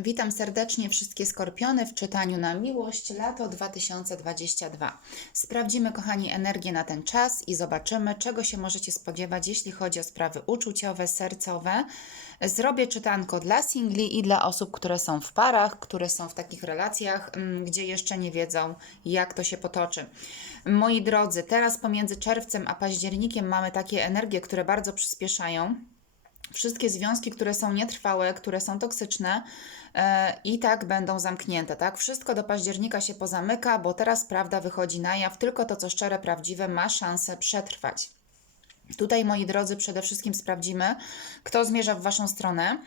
Witam serdecznie wszystkie skorpiony w czytaniu na miłość lato 2022. Sprawdzimy, kochani, energię na ten czas i zobaczymy, czego się możecie spodziewać, jeśli chodzi o sprawy uczuciowe, sercowe. Zrobię czytanko dla singli i dla osób, które są w parach, które są w takich relacjach, mm, gdzie jeszcze nie wiedzą, jak to się potoczy. Moi drodzy, teraz pomiędzy czerwcem a październikiem mamy takie energie, które bardzo przyspieszają wszystkie związki, które są nietrwałe, które są toksyczne e, i tak będą zamknięte, tak? Wszystko do października się pozamyka, bo teraz prawda wychodzi na jaw, tylko to, co szczere, prawdziwe ma szansę przetrwać. Tutaj, moi drodzy, przede wszystkim sprawdzimy, kto zmierza w Waszą stronę.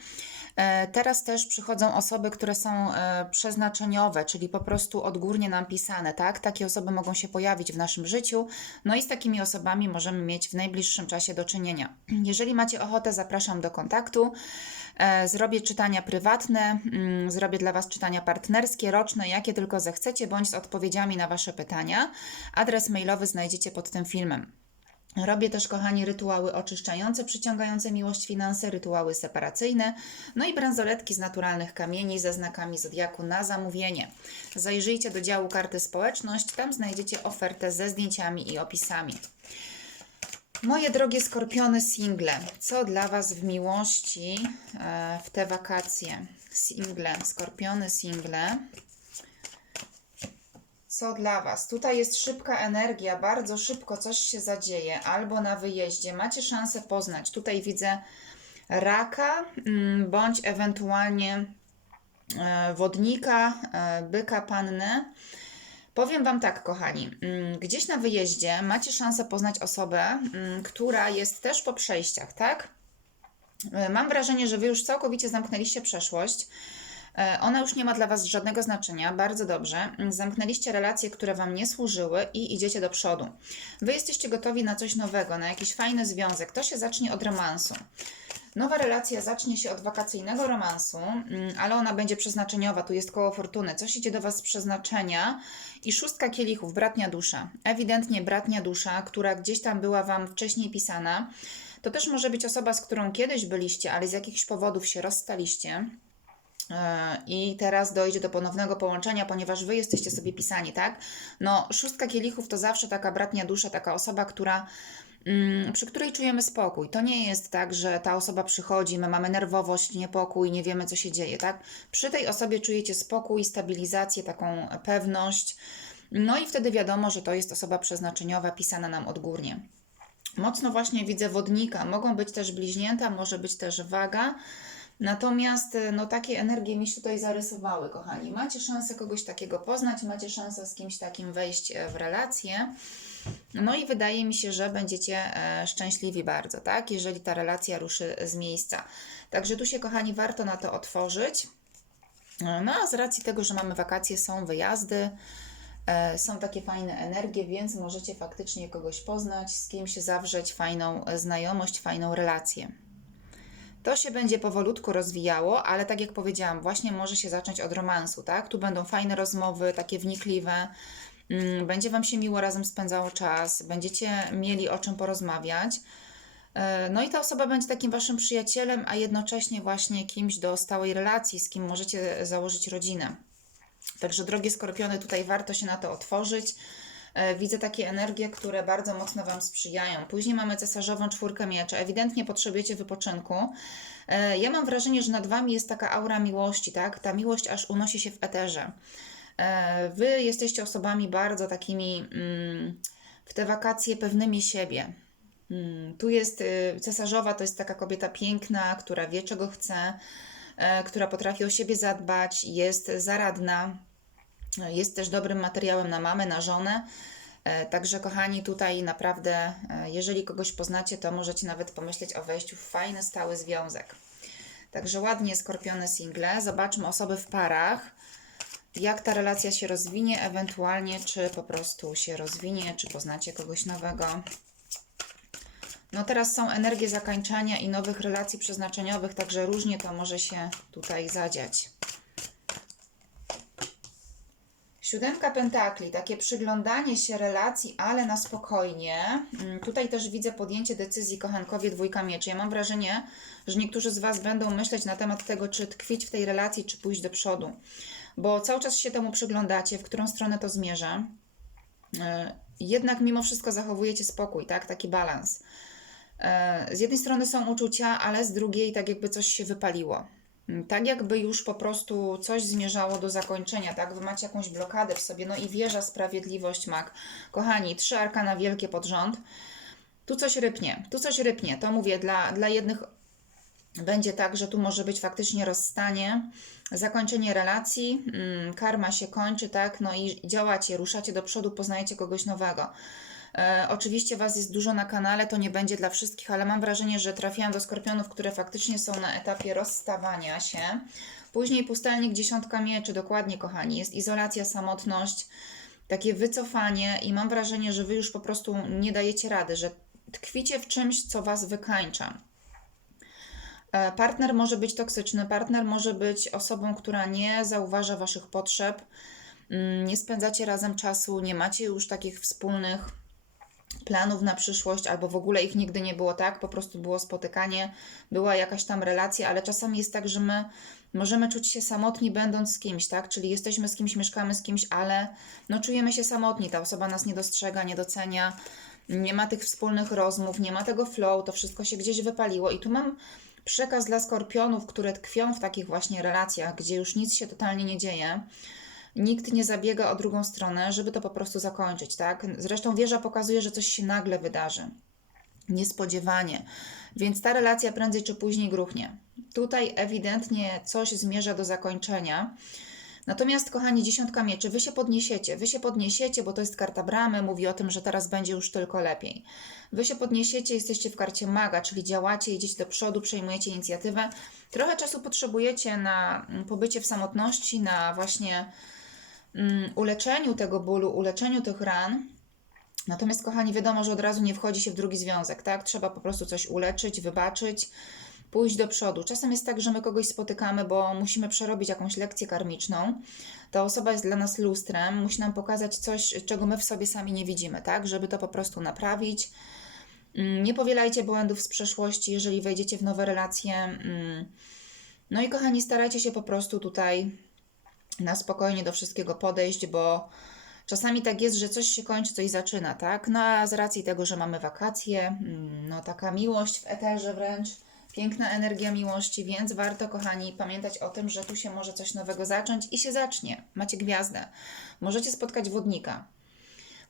E, Teraz też przychodzą osoby, które są e, przeznaczeniowe, czyli po prostu odgórnie nam pisane, tak? Takie osoby mogą się pojawić w naszym życiu, no i z takimi osobami możemy mieć w najbliższym czasie do czynienia. Jeżeli macie ochotę, zapraszam do kontaktu. E, Zrobię czytania prywatne, mm, zrobię dla Was czytania partnerskie, roczne, jakie tylko zechcecie, bądź z odpowiedziami na Wasze pytania. Adres mailowy znajdziecie pod tym filmem. Robię też, kochani, rytuały oczyszczające, przyciągające miłość, finanse, rytuały separacyjne, no i bransoletki z naturalnych kamieni ze znakami zodiaku na zamówienie. Zajrzyjcie do działu karty społeczność, tam znajdziecie ofertę ze zdjęciami i opisami. Moje drogie skorpiony single, co dla Was w miłości e, w te wakacje? Single, skorpiony single. Co dla Was? Tutaj jest szybka energia, bardzo szybko coś się zadzieje, albo na wyjeździe. Macie szansę poznać. Tutaj widzę raka, mm, bądź ewentualnie e, wodnika, e, byka, pannę. Powiem Wam tak, kochani, mm, gdzieś na wyjeździe macie szansę poznać osobę, mm, która jest też po przejściach, tak? E, Mam wrażenie, że Wy już całkowicie zamknęliście przeszłość. E, Ona już nie ma dla Was żadnego znaczenia, bardzo dobrze. Zamknęliście relacje, które Wam nie służyły i idziecie do przodu. Wy jesteście gotowi na coś nowego, na jakiś fajny związek. To się zacznie od romansu. Nowa relacja zacznie się od wakacyjnego romansu, mm, ale ona będzie przeznaczeniowa. Tu jest koło fortuny. Coś idzie do Was z przeznaczenia. I szóstka kielichów, bratnia dusza. Ewidentnie bratnia dusza, która gdzieś tam była Wam wcześniej pisana. To też może być osoba, z którą kiedyś byliście, ale z jakichś powodów się rozstaliście. E, I teraz dojdzie do ponownego połączenia, ponieważ wy jesteście sobie pisani, tak? No, szóstka kielichów to zawsze taka bratnia dusza, taka osoba, która mm, przy której czujemy spokój. To nie jest tak, że ta osoba przychodzi, my mamy nerwowość, niepokój, nie wiemy, co się dzieje, tak? Przy tej osobie czujecie spokój, stabilizację, taką pewność. No i wtedy wiadomo, że to jest osoba przeznaczeniowa, pisana nam odgórnie. Mocno właśnie widzę wodnika. Mogą być też bliźnięta, może być też waga. Natomiast e, no, takie energie mi się tutaj zarysowały, kochani. Macie szansę kogoś takiego poznać, macie szansę z kimś takim wejść e, w relację. No i wydaje mi się, że będziecie e, szczęśliwi bardzo, tak? Jeżeli ta relacja ruszy z miejsca. Także tu się, kochani, warto na to otworzyć. No a z racji tego, że mamy wakacje, są wyjazdy, są takie fajne energie, więc możecie faktycznie kogoś poznać, z kimś zawrzeć fajną znajomość, fajną relację. To się będzie powolutku rozwijało, ale tak jak powiedziałam, właśnie może się zacząć od romansu, tak? Tu będą fajne rozmowy, takie wnikliwe. Mm, Będzie Wam się miło razem spędzało czas, będziecie mieli o czym porozmawiać. E, No i ta osoba będzie takim Waszym przyjacielem, a jednocześnie właśnie kimś do stałej relacji, z kim możecie założyć rodzinę. Także drogie skorpiony, tutaj warto się na to otworzyć. E, Widzę takie energie, które bardzo mocno Wam sprzyjają. Później mamy cesarzową czwórkę mieczy. Ewidentnie potrzebujecie wypoczynku. E, Ja mam wrażenie, że nad Wami jest taka aura miłości, tak? Ta miłość aż unosi się w eterze. E, Wy jesteście osobami bardzo takimi mm, w te wakacje pewnymi siebie. Mm, Tu jest y, cesarzowa, to jest taka kobieta piękna, która wie czego chce, która potrafi o siebie zadbać, jest zaradna, jest też dobrym materiałem na mamę, na żonę. E, Także, kochani, tutaj naprawdę, e, jeżeli kogoś poznacie, to możecie nawet pomyśleć o wejściu w fajny, stały związek. Także ładnie skorpione single. Zobaczmy osoby w parach. Jak ta relacja się rozwinie, ewentualnie czy po prostu się rozwinie, czy poznacie kogoś nowego. No teraz są energie zakończenia i nowych relacji przeznaczeniowych, także różnie to może się tutaj zadziać. Siódemka pentakli, takie przyglądanie się relacji, ale na spokojnie. Mm, Tutaj też widzę podjęcie decyzji, kochankowie, dwójka mieczy. Ja mam wrażenie, że niektórzy z Was będą myśleć na temat tego, czy tkwić w tej relacji, czy pójść do przodu. Bo cały czas się temu przyglądacie, w którą stronę to zmierza. E, Jednak mimo wszystko zachowujecie spokój, tak? Taki balans. E, Z jednej strony są uczucia, ale z drugiej tak jakby coś się wypaliło. Mm, Tak jakby już po prostu coś zmierzało do zakończenia, tak? Wy macie jakąś blokadę w sobie, no i wieża, sprawiedliwość, mak. Kochani, trzy arkana wielkie pod rząd. Tu coś rypnie, tu coś rypnie. To mówię, dla, dla jednych będzie tak, że tu może być faktycznie rozstanie, zakończenie relacji, mm, karma się kończy, tak? No i działacie, ruszacie do przodu, poznajecie kogoś nowego. E, oczywiście Was jest dużo na kanale, to nie będzie dla wszystkich, ale mam wrażenie, że trafiłam do skorpionów, które faktycznie są na etapie rozstawania się. Później pustelnik, dziesiątka mieczy, dokładnie kochani, jest izolacja, samotność, takie wycofanie i mam wrażenie, że Wy już po prostu nie dajecie rady, że tkwicie w czymś, co Was wykańcza. E, Partner może być toksyczny, partner może być osobą, która nie zauważa Waszych potrzeb, mm, nie spędzacie razem czasu, nie macie już takich wspólnych planów na przyszłość, albo w ogóle ich nigdy nie było tak, po prostu było spotykanie, była jakaś tam relacja, ale czasami jest tak, że my możemy czuć się samotni będąc z kimś, tak? Czyli jesteśmy z kimś, mieszkamy z kimś, ale no czujemy się samotni, ta osoba nas nie dostrzega, nie docenia, nie ma tych wspólnych rozmów, nie ma tego flow, to wszystko się gdzieś wypaliło i tu mam przekaz dla skorpionów, które tkwią w takich właśnie relacjach, gdzie już nic się totalnie nie dzieje. Nikt nie zabiega o drugą stronę, żeby to po prostu zakończyć, tak? Zresztą wieża pokazuje, że coś się nagle wydarzy. Niespodziewanie. Więc ta relacja prędzej czy później gruchnie. Tutaj ewidentnie coś zmierza do zakończenia. Natomiast, kochani, dziesiątka mieczy, wy się podniesiecie, wy się podniesiecie, bo to jest karta bramy, mówi o tym, że teraz będzie już tylko lepiej. Wy się podniesiecie, jesteście w karcie maga, czyli działacie, idziecie do przodu, przejmujecie inicjatywę. Trochę czasu potrzebujecie na pobycie w samotności, na właśnie uleczeniu tego bólu, uleczeniu tych ran. Natomiast, kochani, wiadomo, że od razu nie wchodzi się w drugi związek, tak? Trzeba po prostu coś uleczyć, wybaczyć, pójść do przodu. Czasem jest tak, że my kogoś spotykamy, bo musimy przerobić jakąś lekcję karmiczną. Ta osoba jest dla nas lustrem, musi nam pokazać coś, czego my w sobie sami nie widzimy, tak? Żeby to po prostu naprawić. Mm, Nie powielajcie błędów z przeszłości, jeżeli wejdziecie w nowe relacje. mm. No i kochani, starajcie się po prostu tutaj na spokojnie do wszystkiego podejść, bo czasami tak jest, że coś się kończy, coś zaczyna, tak? No a z racji tego, że mamy wakacje, mm, no taka miłość w eterze wręcz, piękna energia miłości, więc warto, kochani, pamiętać o tym, że tu się może coś nowego zacząć i się zacznie. Macie gwiazdę. Możecie spotkać wodnika.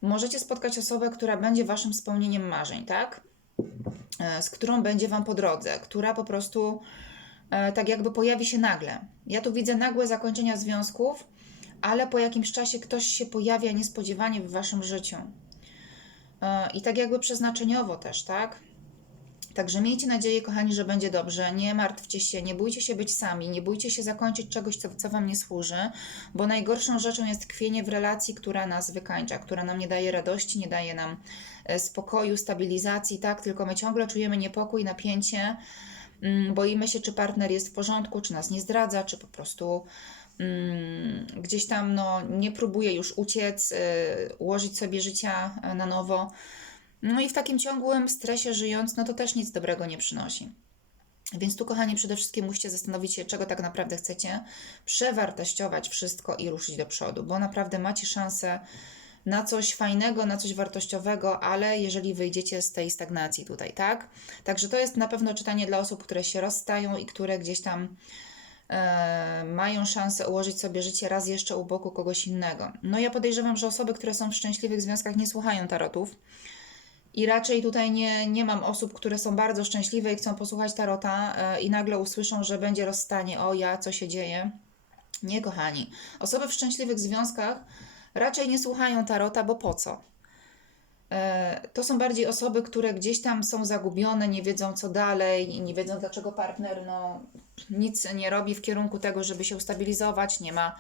Możecie spotkać osobę, która będzie waszym spełnieniem marzeń, tak? E, Z którą będzie wam po drodze, która po prostu tak jakby pojawi się nagle. Ja tu widzę nagłe zakończenia związków, ale po jakimś czasie ktoś się pojawia niespodziewanie w waszym życiu. E, I tak jakby przeznaczeniowo też, tak? Także miejcie nadzieję, kochani, że będzie dobrze. Nie martwcie się, nie bójcie się być sami, nie bójcie się zakończyć czegoś, co, co Wam nie służy, bo najgorszą rzeczą jest tkwienie w relacji, która nas wykańcza, która nam nie daje radości, nie daje nam e, spokoju, stabilizacji, tak? Tylko my ciągle czujemy niepokój, napięcie, boimy się, czy partner jest w porządku, czy nas nie zdradza, czy po prostu mm, gdzieś tam no, nie próbuje już uciec, y, ułożyć sobie życia e, na nowo. No i w takim ciągłym stresie żyjąc, no to też nic dobrego nie przynosi. Więc tu, kochani, przede wszystkim musicie zastanowić się, czego tak naprawdę chcecie, przewartościować wszystko i ruszyć do przodu, bo naprawdę macie szansę na coś fajnego, na coś wartościowego, ale jeżeli wyjdziecie z tej stagnacji tutaj, tak? Także to jest na pewno czytanie dla osób, które się rozstają i które gdzieś tam e, mają szansę ułożyć sobie życie raz jeszcze u boku kogoś innego. No ja podejrzewam, że osoby, które są w szczęśliwych związkach nie słuchają tarotów, i raczej tutaj nie, nie mam osób, które są bardzo szczęśliwe i chcą posłuchać tarota e, i nagle usłyszą, że będzie rozstanie, o ja, co się dzieje. Nie, kochani. Osoby w szczęśliwych związkach raczej nie słuchają tarota, bo po co? E, To są bardziej osoby, które gdzieś tam są zagubione, nie wiedzą co dalej, nie wiedzą dlaczego partner no, nic nie robi w kierunku tego, żeby się ustabilizować, nie ma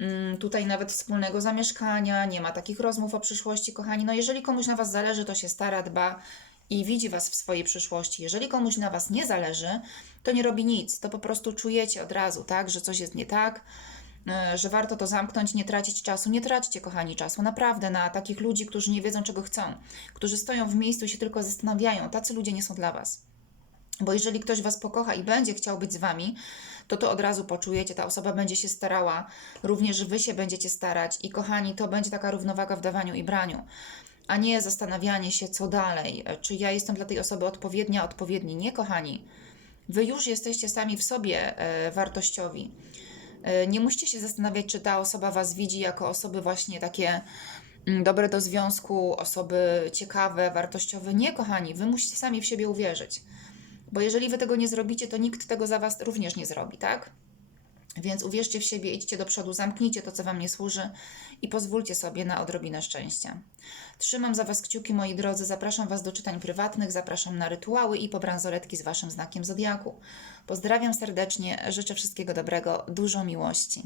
mm, tutaj nawet wspólnego zamieszkania, nie ma takich rozmów o przyszłości, kochani. No jeżeli komuś na Was zależy, to się stara, dba i widzi Was w swojej przyszłości. Jeżeli komuś na Was nie zależy, to nie robi nic, to po prostu czujecie od razu, tak, że coś jest nie tak. E, że warto to zamknąć, nie tracić czasu. Nie traćcie, kochani, czasu. Naprawdę na takich ludzi, którzy nie wiedzą, czego chcą, którzy stoją w miejscu i się tylko zastanawiają. Tacy ludzie nie są dla Was. Bo jeżeli ktoś Was pokocha i będzie chciał być z Wami, to to od razu poczujecie, ta osoba będzie się starała, również Wy się będziecie starać i kochani, to będzie taka równowaga w dawaniu i braniu, a nie zastanawianie się, co dalej, e, czy ja jestem dla tej osoby odpowiednia, odpowiedni. Nie, kochani, Wy już jesteście sami w sobie e, wartościowi. E, Nie musicie się zastanawiać, czy ta osoba Was widzi jako osoby właśnie takie mm, dobre do związku, osoby ciekawe, wartościowe. Nie, kochani, Wy musicie sami w siebie uwierzyć. Bo jeżeli wy tego nie zrobicie, to nikt tego za was również nie zrobi, tak? Więc uwierzcie w siebie, idźcie do przodu, zamknijcie to, co wam nie służy i pozwólcie sobie na odrobinę szczęścia. Trzymam za was kciuki, moi drodzy. Zapraszam was do czytań prywatnych, zapraszam na rytuały i po bransoletki z waszym znakiem zodiaku. Pozdrawiam serdecznie, życzę wszystkiego dobrego, dużo miłości.